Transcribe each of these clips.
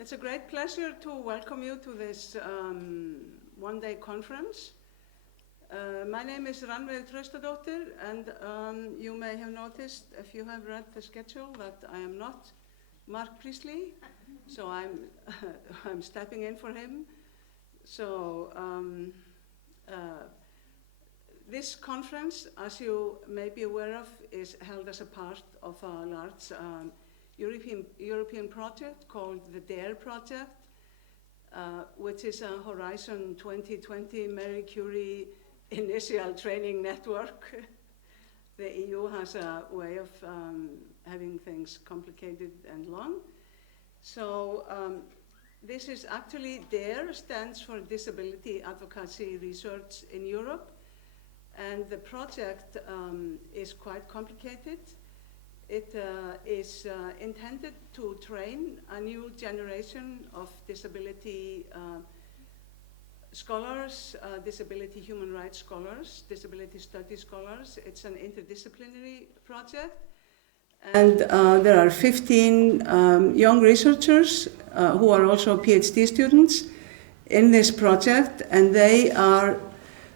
It's a great pleasure to welcome you to this one-day conference. My name is Rannveig Traustadóttir, and you may have noticed, if you have read the schedule, that I am not Mark Priestley, so I'm stepping in for him. So this conference, as you may be aware of, is held as a part of a large European project called the DARE project, which is a Horizon 2020 Marie Curie initial training network. The EU has a way of having things complicated and long. So this is actually DARE, stands for Disability Advocacy Research in Europe, and the project is quite complicated. It is intended to train a new generation of disability scholars, disability human rights scholars, disability studies scholars. It's an interdisciplinary project. And there are 15 young researchers who are also PhD students in this project, and they are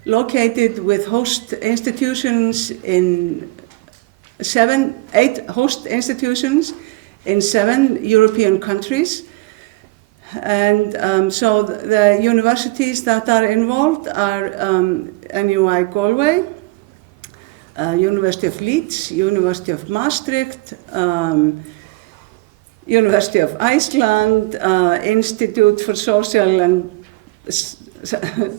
located with host institutions in 8 host institutions in 7 European countries. And so the universities that are involved are NUI Galway, University of Leeds, University of Maastricht, University of Iceland, Institute for Social and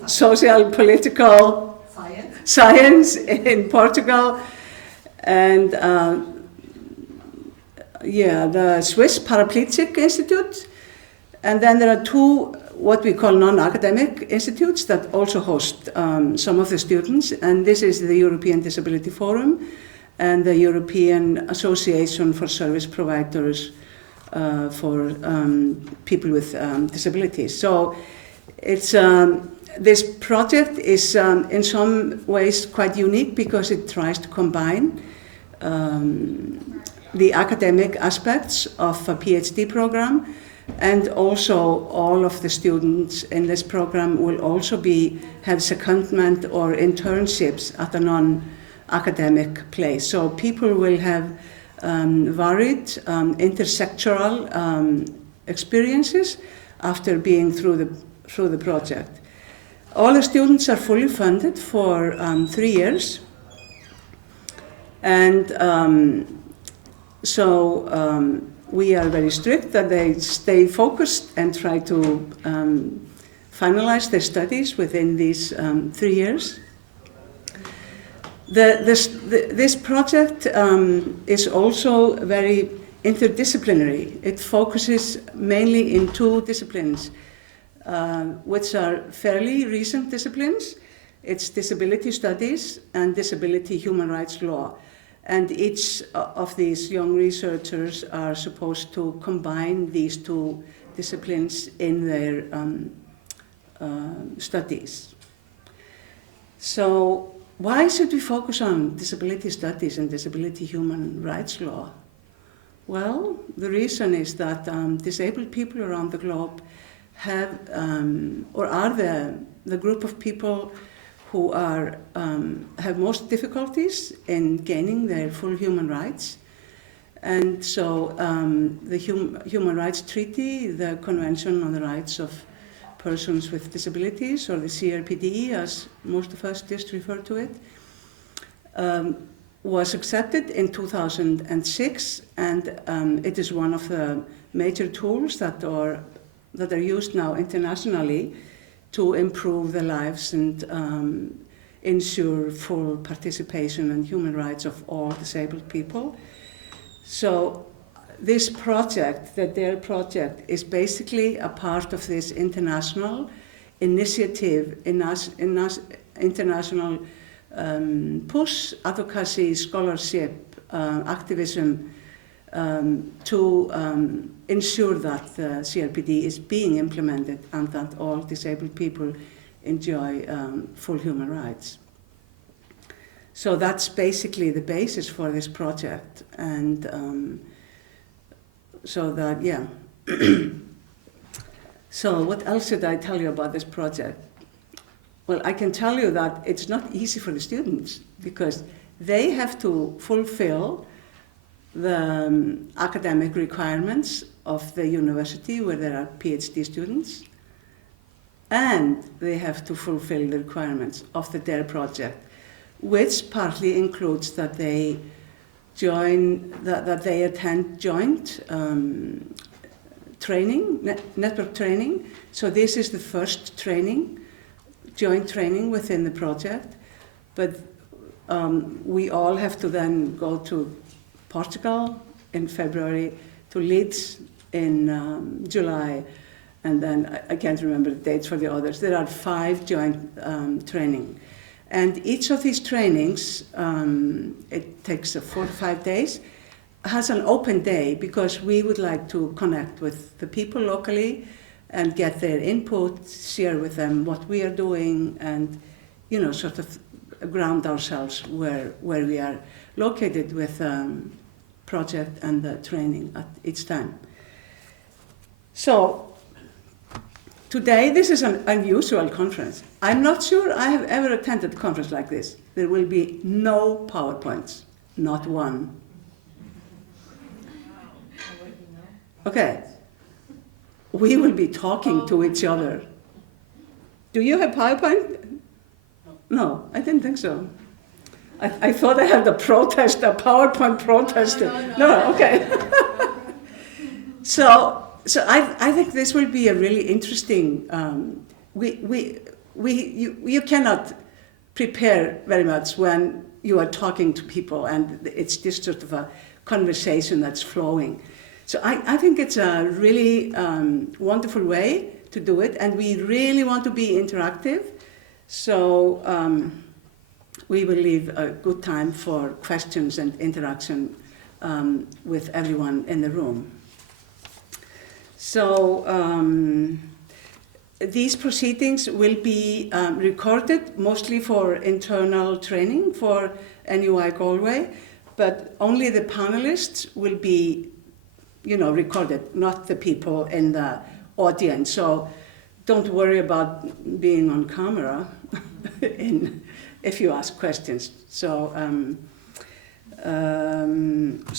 Social Political Science in Portugal, and the Swiss Paraplegic Institute. And then there are 2 what we call non-academic institutes that also host some of the students, and this is the European Disability Forum and the European Association for Service Providers for people with disabilities. So it's this project is in some ways quite unique because it tries to combine the academic aspects of a PhD program, and also all of the students in this program will also have secondment or internships at a non-academic place. So people will have varied intersectoral experiences after being through the project. All the students are fully funded for 3 years, and we are very strict that they stay focused and try to finalize their studies within these 3 years. This project is also very interdisciplinary. It focuses mainly in 2 disciplines, which are fairly recent disciplines. It's disability studies and disability human rights law. And each of these young researchers are supposed to combine these 2 disciplines in their studies. So why should we focus on disability studies and disability human rights law? Well, the reason is that disabled people around the globe have or are the group of people who have most difficulties in gaining their full human rights. And so the Human Rights Treaty, the Convention on the Rights of Persons with Disabilities, or the CRPD, as most of us just refer to it, was accepted in 2006, and it is one of the major tools that are used now internationally to improve the lives and ensure full participation and human rights of all disabled people. So this project, the DARE project, is basically a part of this international initiative, international push, advocacy, scholarship, activism, to ensure that the CRPD is being implemented and that all disabled people enjoy full human rights. So that's basically the basis for this project, and so that, So what else should I tell you about this project? Well, I can tell you that it's not easy for the students because they have to fulfill the academic requirements of the university where there are PhD students, and they have to fulfill the requirements of the DARE project, which partly includes that they attend joint training, network training. So this is the first training, joint training within the project. But we all have to then go to Portugal in February, to Leeds in July, and then I can't remember the dates for the others. There are 5 joint training. And each of these trainings, it takes 4 to 5 days, has an open day because we would like to connect with the people locally and get their input, share with them what we are doing, and sort of ground ourselves where we are located with project and the training at each time. So today, this is an unusual conference. I'm not sure I have ever attended a conference like this. There will be no PowerPoints, not one. Okay, we will be talking to each other. Do you have PowerPoint? No, I didn't think so. I thought I had a PowerPoint protester. No, okay. So I think this will be a really interesting. You cannot prepare very much when you are talking to people, and it's just sort of a conversation that's flowing. So I think it's a really wonderful way to do it, and we really want to be interactive. So we will leave a good time for questions and interaction with everyone in the room. So these proceedings will be recorded, mostly for internal training for NUI Galway, but only the panelists will be, recorded, not the people in the audience. So don't worry about being on camera if you ask questions. So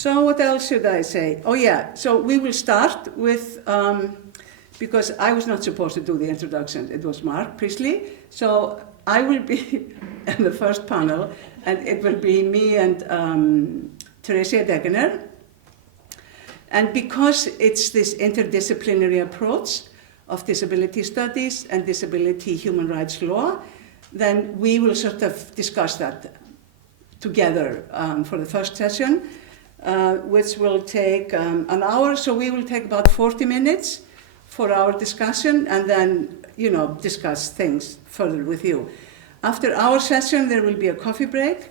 what else should I say? Oh yeah, so we will start with, because I was not supposed to do the introduction, it was Mark Priestley. So I will be in the first panel, and it will be me and Theresia Degener. And because it's this interdisciplinary approach of disability studies and disability human rights law, then we will sort of discuss that together for the first session, which will take an hour. So we will take about 40 minutes for our discussion, and then, discuss things further with you. After our session, there will be a coffee break.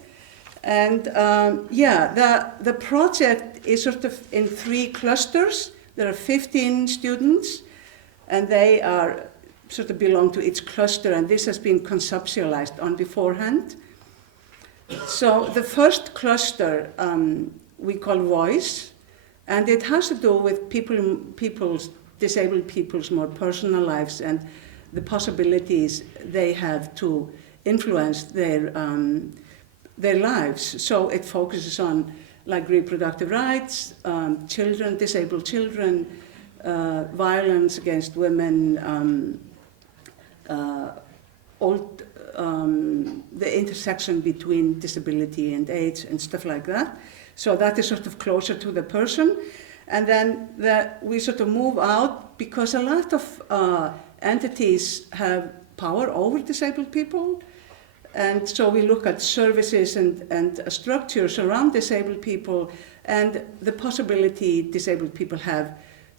And the project is sort of in 3 clusters. There are 15 students, and they are sort of belong to each cluster, and this has been conceptualized on beforehand. So the first cluster we call Voice, and it has to do with disabled people's more personal lives and the possibilities they have to influence their lives. So it focuses on like reproductive rights, children, disabled children, violence against women, the intersection between disability and age and stuff like that. So that is sort of closer to the person. And then we sort of move out because a lot of entities have power over disabled people. And so we look at services and structures around disabled people and the possibility disabled people have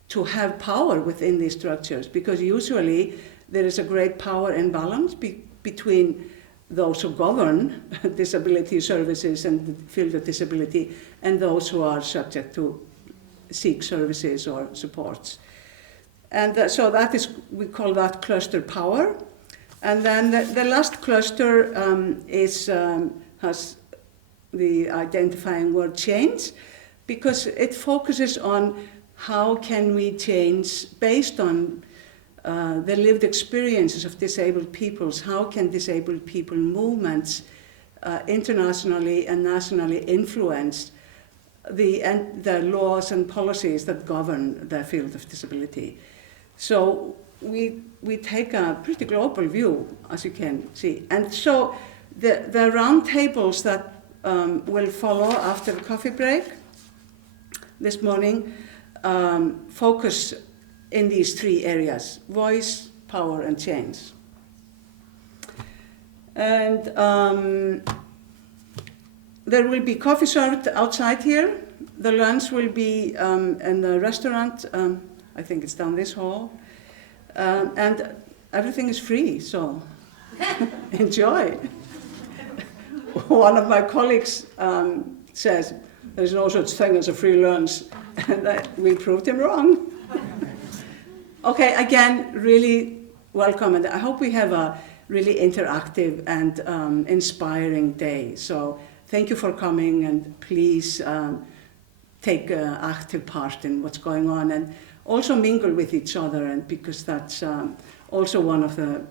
to have power within these structures, because usually there is a great power imbalance between those who govern disability services and the field of disability and those who are subject to seek services or supports. And so that is, we call that cluster power. And then the last cluster has the identifying word change, because it focuses on how can we change based on the lived experiences of disabled peoples. How can disabled people movements internationally and nationally influence the laws and policies that govern the field of disability? So we take a pretty global view, as you can see. And so the round tables that will follow after the coffee break this morning focus in these three areas: voice, power, and change. And there will be coffee served outside here. The lunch will be in the restaurant, I think it's down this hall. And everything is free, so enjoy. One of my colleagues says, there's no such thing as a free lunch, and we proved him wrong. Okay, again, really welcome, and I hope we have a really interactive and inspiring day. So thank you for coming, and please take active part in what's going on, and also mingle with each other, and because that's also one of the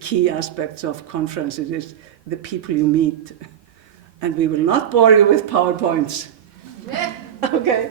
key aspects of conferences is the people you meet. And we will not bore you with PowerPoints. Okay.